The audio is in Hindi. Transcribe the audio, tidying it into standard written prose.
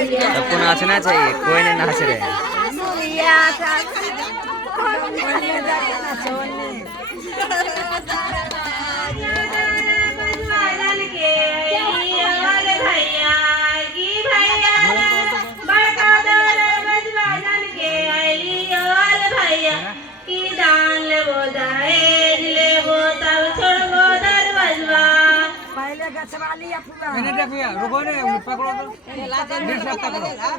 सबको नाचना चाहिए, कोई नहीं नाच रहे। मैंने देखिए रुको ने पकड़ो तो बीच में पकड़ो हाँ